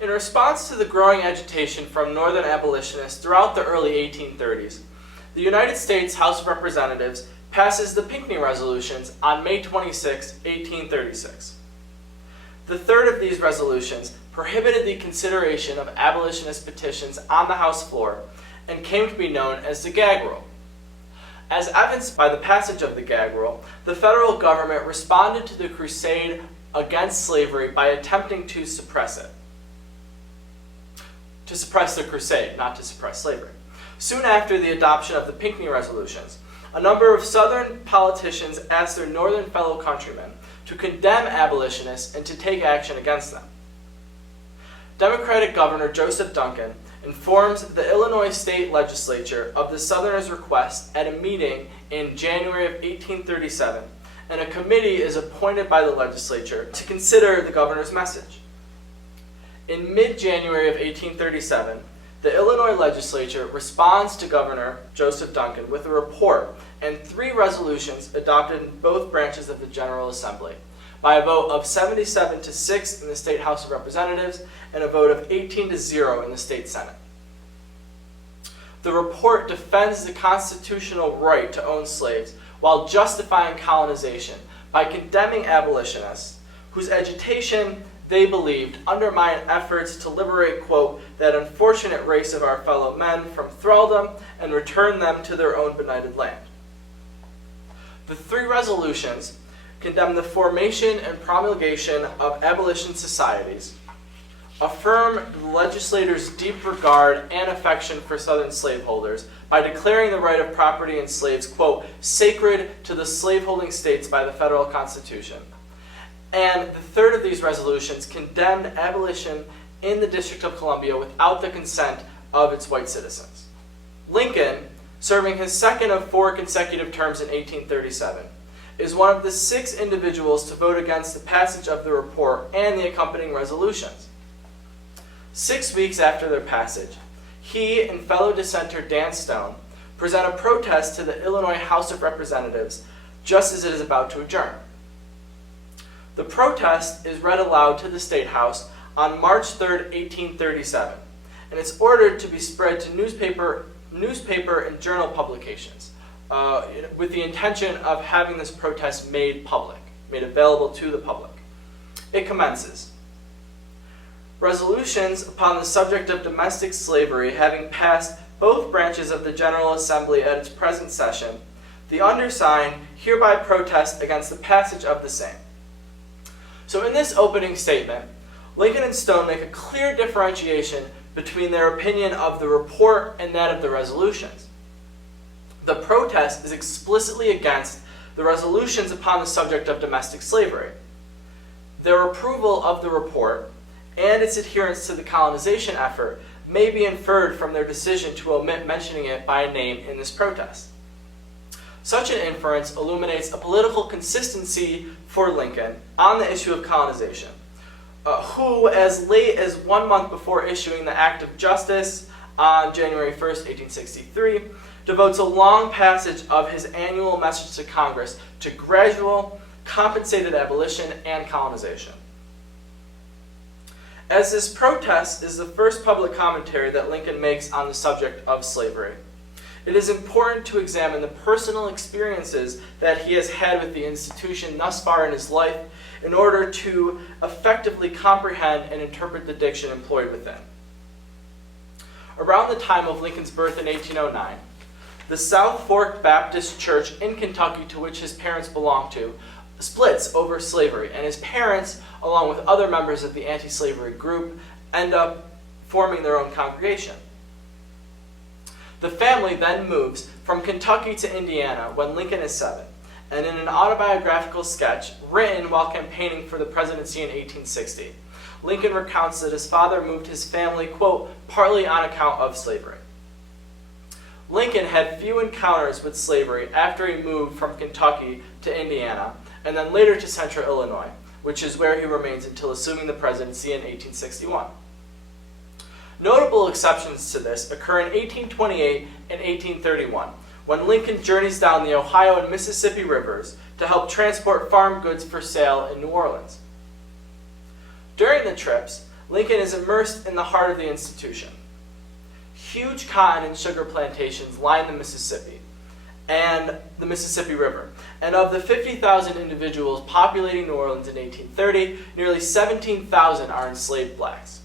In response to the growing agitation from Northern abolitionists throughout the early 1830s, the United States House of Representatives passes the Pinckney Resolutions on May 26, 1836. The third of these resolutions prohibited the consideration of abolitionist petitions on the House floor and came to be known as the Gag Rule. As evidenced by the passage of the Gag Rule, the federal government responded to the crusade against slavery by attempting to suppress it. To suppress the crusade, not to suppress slavery. Soon after the adoption of the Pinckney Resolutions, a number of Southern politicians asked their Northern fellow countrymen to condemn abolitionists and to take action against them. Democratic Governor Joseph Duncan informs the Illinois State Legislature of the Southerners' request at a meeting in January of 1837, and a committee is appointed by the legislature to consider the governor's message. In mid-January of 1837, the Illinois legislature responds to Governor Joseph Duncan with a report and 3 resolutions adopted in both branches of the General Assembly by a vote of 77-6 in the State House of Representatives and a vote of 18-0 in the State Senate. The report defends the constitutional right to own slaves while justifying colonization by condemning abolitionists whose agitation they believed undermined efforts to liberate, quote, that unfortunate race of our fellow men from thraldom and return them to their own benighted land. The 3 resolutions condemn the formation and promulgation of abolition societies, affirm the legislators' deep regard and affection for Southern slaveholders by declaring the right of property in slaves, quote, sacred to the slaveholding states by the federal Constitution. And the third of these resolutions condemned abolition in the District of Columbia without the consent of its white citizens. Lincoln, serving his second of 4 consecutive terms in 1837, is one of the 6 individuals to vote against the passage of the report and the accompanying resolutions. 6 weeks after their passage, he and fellow dissenter Dan Stone present a protest to the Illinois House of Representatives just as it is about to adjourn. The protest is read aloud to the State House on March 3, 1837, and it's ordered to be spread to newspaper and journal publications with the intention of having this protest made available to the public. It commences. Resolutions upon the subject of domestic slavery having passed both branches of the General Assembly at its present session, the undersigned hereby protest against the passage of the same. So in this opening statement, Lincoln and Stone make a clear differentiation between their opinion of the report and that of the resolutions. The protest is explicitly against the resolutions upon the subject of domestic slavery. Their approval of the report and its adherence to the colonization effort may be inferred from their decision to omit mentioning it by name in this protest. Such an inference illuminates a political consistency for Lincoln on the issue of colonization, who, as late as 1 month before issuing the Act of Justice on January 1, 1863, devotes a long passage of his annual message to Congress to gradual, compensated abolition and colonization. As this protest is the first public commentary that Lincoln makes on the subject of slavery, it is important to examine the personal experiences that he has had with the institution thus far in his life in order to effectively comprehend and interpret the diction employed within. Around the time of Lincoln's birth in 1809, the South Fork Baptist Church in Kentucky, to which his parents belonged to, splits over slavery, and his parents, along with other members of the anti-slavery group, end up forming their own congregation. The family then moves from Kentucky to Indiana when Lincoln is 7, and in an autobiographical sketch written while campaigning for the presidency in 1860, Lincoln recounts that his father moved his family, quote, partly on account of slavery. Lincoln had few encounters with slavery after he moved from Kentucky to Indiana, and then later to Central Illinois, which is where he remains until assuming the presidency in 1861. Notable exceptions to this occur in 1828 and 1831, when Lincoln journeys down the Ohio and Mississippi rivers to help transport farm goods for sale in New Orleans. During the trips, Lincoln is immersed in the heart of the institution. Huge cotton and sugar plantations line the Mississippi and the Mississippi River. And of the 50,000 individuals populating New Orleans in 1830, nearly 17,000 are enslaved blacks.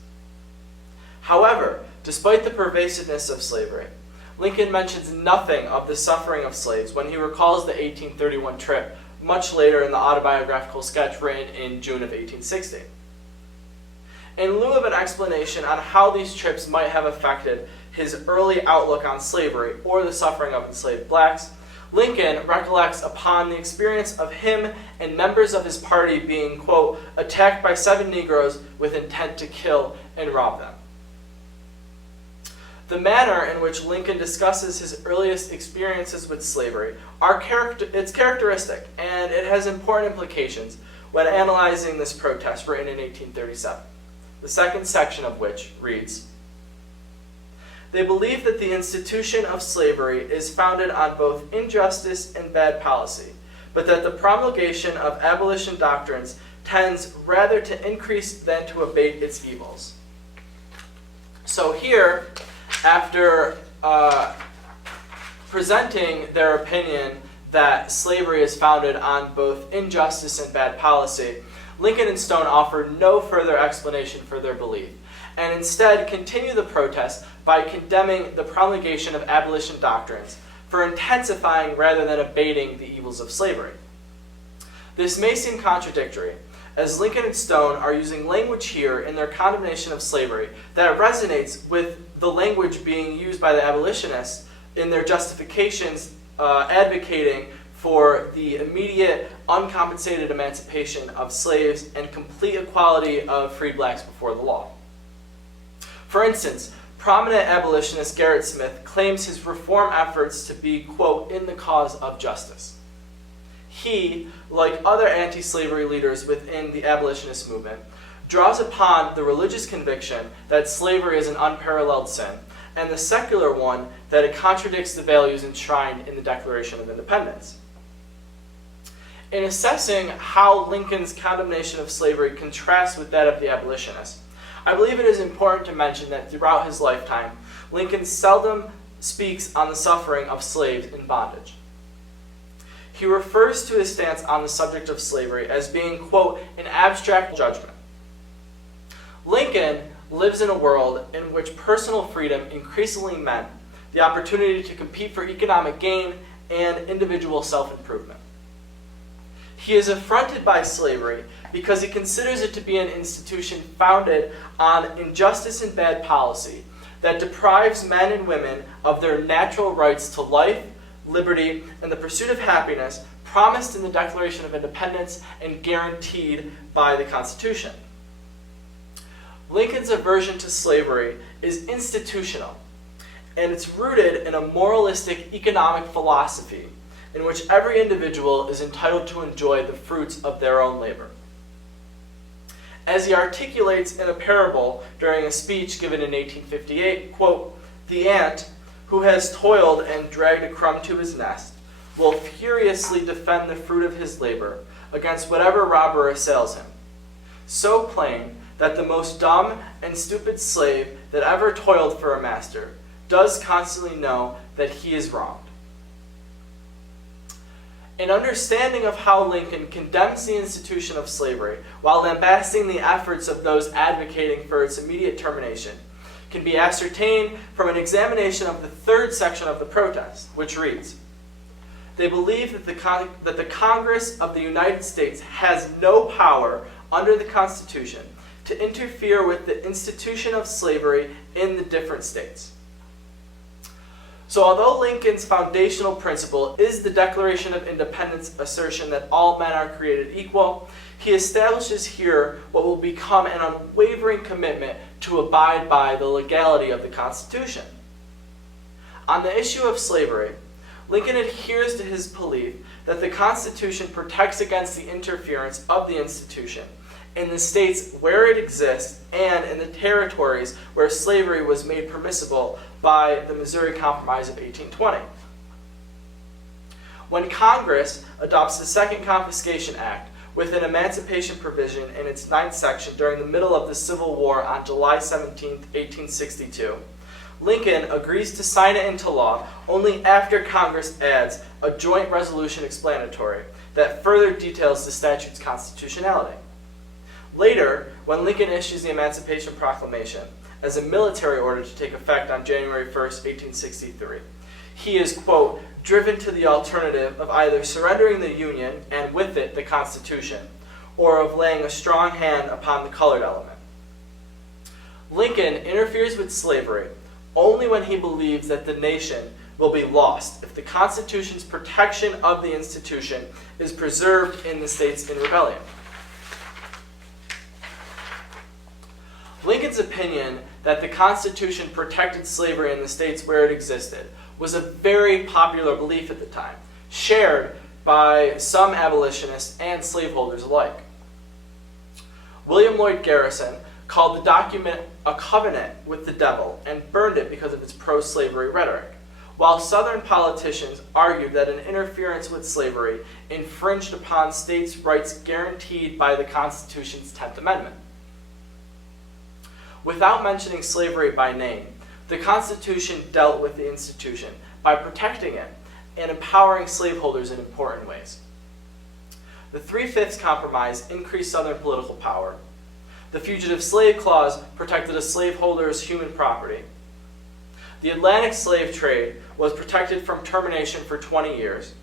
However, despite the pervasiveness of slavery, Lincoln mentions nothing of the suffering of slaves when he recalls the 1831 trip much later in the autobiographical sketch written in June of 1860. In lieu of an explanation on how these trips might have affected his early outlook on slavery or the suffering of enslaved blacks, Lincoln recollects upon the experience of him and members of his party being, quote, attacked by 7 Negroes with intent to kill and rob them. The manner in which Lincoln discusses his earliest experiences with slavery it's characteristic, and it has important implications when analyzing this protest written in 1837, the second section of which reads, "They believe that the institution of slavery is founded on both injustice and bad policy, but that the promulgation of abolition doctrines tends rather to increase than to abate its evils." So here, after presenting their opinion that slavery is founded on both injustice and bad policy, Lincoln and Stone offer no further explanation for their belief, and instead continue the protest by condemning the promulgation of abolition doctrines for intensifying rather than abating the evils of slavery. This may seem contradictory, as Lincoln and Stone are using language here in their condemnation of slavery that resonates with the language being used by the abolitionists in their justifications advocating for the immediate, uncompensated emancipation of slaves and complete equality of freed blacks before the law. For instance, prominent abolitionist Gerrit Smith claims his reform efforts to be, quote, in the cause of justice. He, like other anti-slavery leaders within the abolitionist movement, draws upon the religious conviction that slavery is an unparalleled sin, and the secular one that it contradicts the values enshrined in the Declaration of Independence. In assessing how Lincoln's condemnation of slavery contrasts with that of the abolitionists, I believe it is important to mention that throughout his lifetime, Lincoln seldom speaks on the suffering of slaves in bondage. He refers to his stance on the subject of slavery as being, quote, an abstract judgment. Lincoln lives in a world in which personal freedom increasingly meant the opportunity to compete for economic gain and individual self-improvement. He is affronted by slavery because he considers it to be an institution founded on injustice and bad policy that deprives men and women of their natural rights to life, liberty, and the pursuit of happiness promised in the Declaration of Independence and guaranteed by the Constitution. Lincoln's aversion to slavery is institutional, and it's rooted in a moralistic economic philosophy in which every individual is entitled to enjoy the fruits of their own labor. As he articulates in a parable during a speech given in 1858, quote, "The ant, who has toiled and dragged a crumb to his nest, will furiously defend the fruit of his labor against whatever robber assails him. So plain that the most dumb and stupid slave that ever toiled for a master does constantly know that he is wronged." An understanding of how Lincoln condemns the institution of slavery while lambasting the efforts of those advocating for its immediate termination can be ascertained from an examination of the third section of the protest, which reads, "They believe that the Congress of the United States has no power under the Constitution to interfere with the institution of slavery in the different states." So although Lincoln's foundational principle is the Declaration of Independence assertion that all men are created equal, he establishes here what will become an unwavering commitment to abide by the legality of the Constitution. On the issue of slavery, Lincoln adheres to his belief that the Constitution protects against the interference of the institution in the states where it exists and in the territories where slavery was made permissible by the Missouri Compromise of 1820. When Congress adopts the Second Confiscation Act, with an emancipation provision in its 9th section during the middle of the Civil War on July 17, 1862, Lincoln agrees to sign it into law only after Congress adds a joint resolution explanatory that further details the statute's constitutionality. Later, when Lincoln issues the Emancipation Proclamation as a military order to take effect on January 1, 1863, he is, quote, driven to the alternative of either surrendering the Union and with it the Constitution, or of laying a strong hand upon the colored element. Lincoln interferes with slavery only when he believes that the nation will be lost if the Constitution's protection of the institution is preserved in the states in rebellion. Lincoln's opinion that the Constitution protected slavery in the states where it existed was a very popular belief at the time, shared by some abolitionists and slaveholders alike. William Lloyd Garrison called the document a covenant with the devil and burned it because of its pro-slavery rhetoric, while Southern politicians argued that an interference with slavery infringed upon states' rights guaranteed by the Constitution's 10th Amendment. Without mentioning slavery by name, the Constitution dealt with the institution by protecting it and empowering slaveholders in important ways. The 3/5 Compromise increased Southern political power. The Fugitive Slave Clause protected a slaveholder's human property. The Atlantic slave trade was protected from termination for 20 years.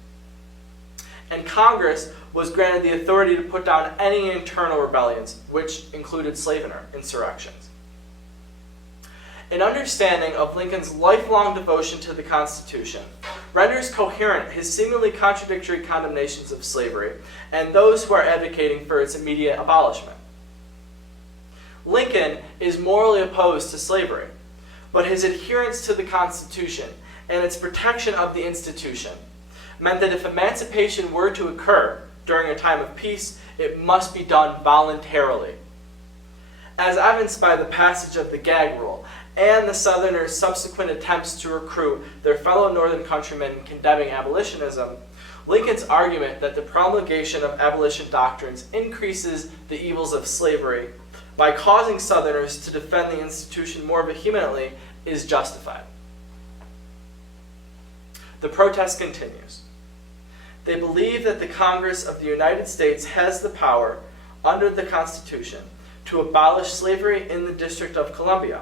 And Congress was granted the authority to put down any internal rebellions, which included slave insurrections. An understanding of Lincoln's lifelong devotion to the Constitution renders coherent his seemingly contradictory condemnations of slavery and those who are advocating for its immediate abolishment. Lincoln is morally opposed to slavery, but his adherence to the Constitution and its protection of the institution meant that if emancipation were to occur during a time of peace, it must be done voluntarily. As evidenced by the passage of the gag rule and the Southerners' subsequent attempts to recruit their fellow Northern countrymen condemning abolitionism, Lincoln's argument that the promulgation of abolition doctrines increases the evils of slavery by causing Southerners to defend the institution more vehemently is justified. The protest continues. They believe that the Congress of the United States has the power, under the Constitution, to abolish slavery in the District of Columbia,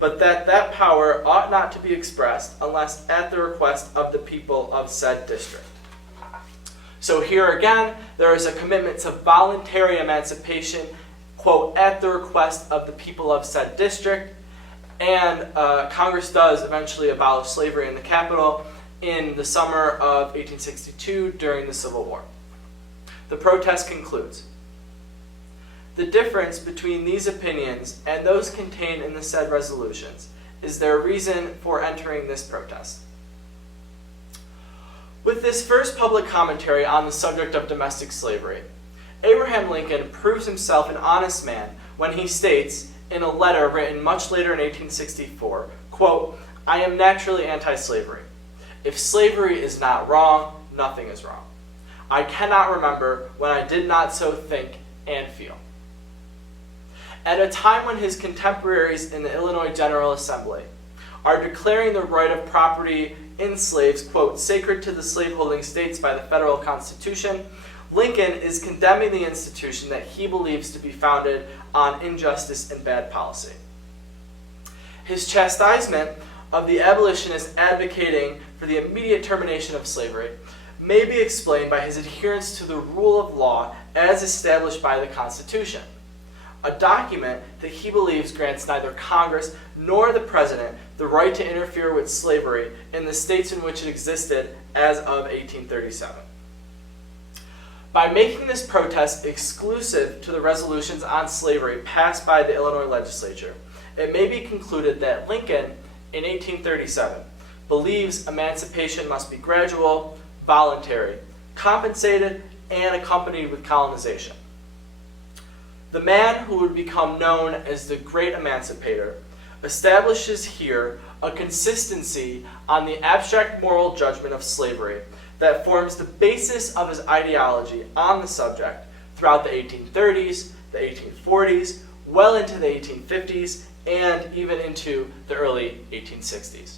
but that power ought not to be expressed unless at the request of the people of said district. So here again, there is a commitment to voluntary emancipation, quote, at the request of the people of said district, and Congress does eventually abolish slavery in the capital in the summer of 1862 during the Civil War. The protest concludes. The difference between these opinions and those contained in the said resolutions is their reason for entering this protest. With this first public commentary on the subject of domestic slavery, Abraham Lincoln proves himself an honest man when he states, in a letter written much later in 1864, quote, "I am naturally anti-slavery. If slavery is not wrong, nothing is wrong. I cannot remember when I did not so think and feel." At a time when his contemporaries in the Illinois General Assembly are declaring the right of property in slaves, quote, "sacred to the slaveholding states by the federal Constitution," Lincoln is condemning the institution that he believes to be founded on injustice and bad policy. His chastisement of the abolitionists advocating for the immediate termination of slavery may be explained by his adherence to the rule of law as established by the Constitution, a document that he believes grants neither Congress nor the President the right to interfere with slavery in the states in which it existed as of 1837. By making this protest exclusive to the resolutions on slavery passed by the Illinois legislature, it may be concluded that Lincoln, in 1837, believes emancipation must be gradual, voluntary, compensated, and accompanied with colonization. The man who would become known as the Great Emancipator establishes here a consistency on the abstract moral judgment of slavery that forms the basis of his ideology on the subject throughout the 1830s, the 1840s, well into the 1850s, and even into the early 1860s.